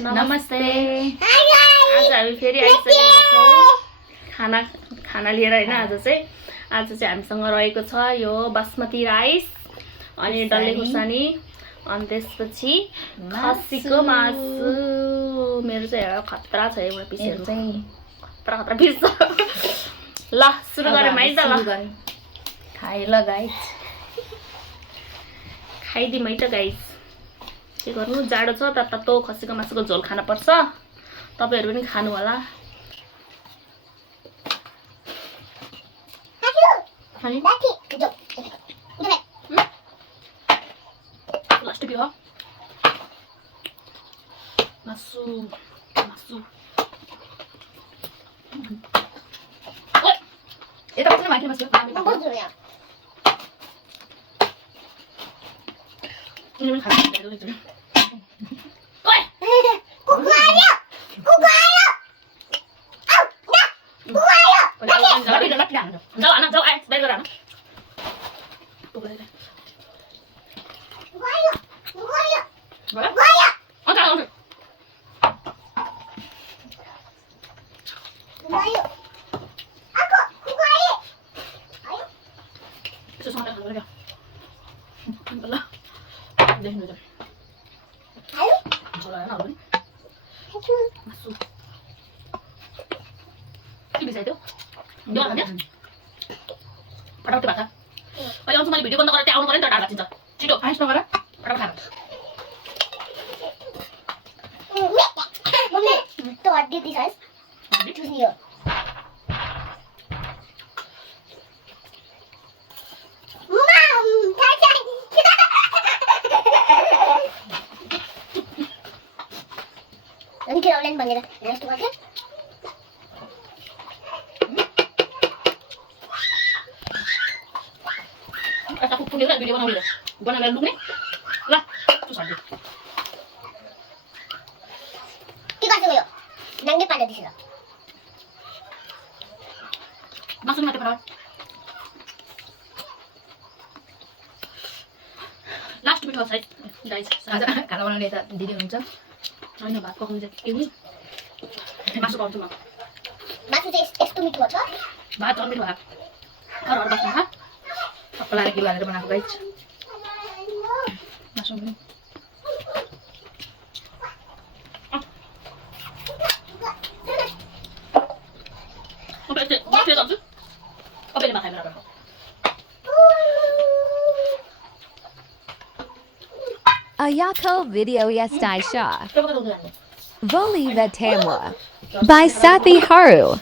नमस्ते आज हामी फेरि आइसकेका छौँ खाना लिएर हैन आज चाहिँ हामीसँग रहेको छ यो बासमती राइस अनि डल्ले खुर्सानी अनि त्यसपछि खसीको मासु मेरो चाहिँ खतरा छ एउटा पिसहरु चाहिँ खतरा पिस छ ल सुरु गरौँ है त ल खाइ ल गाइस खाइदिउँ है त गाइस के गर्नु जाडो छ तातो खसीको मासुको झोल खान पर्छ तपाईहरु पनि खानु होला लास्ट के हो मासु ओइ यता बस्नु माथि बस्यो ini kan khas dari itu. Oi. Kuku ayo. Au, dah. Kuku ayo. Tapi dah laki dah. Jauh anak jauh bayar berapa? Kuku ayo. Berapa? Oh, jauh. Ayo. Aku, kuku ayo. Ayo. Itu sama dengan mereka. Allah. Deh, nih. Ayo. Soalnya apa nih? Masuk. Ini bisa itu? Jual aja. Padahal tiba kan? Kalau langsung main video bentar aunu kalian tak ada cinta. Cido, ice नगर padahal. Mummy, तो what did this guys? Choose here. Nanti kita online banget. Next one kan? Aku punya video mana udah? Gua nambah dulu nih. Lah, susah deh. Kita kasih yo. Nanti pada di sini. Masuk mati padahal. Last video saya, guys. आज खाना बनाउने यता दिदी हुनुहुन्छ हैन भात पकाउनु चाहिँ के मासु पाउँछु म Masuk itu mitu apa? भात चर्मिलो भात घर बस्नु हा सबैलाई किलो हालेर बनाएको गाइस मासु पनि के गर्छु कहिले मा खाइरा गर्छु Ayako Video Yestai Shah. के गर्छु Voli Vetamwa. By Sathi Haru.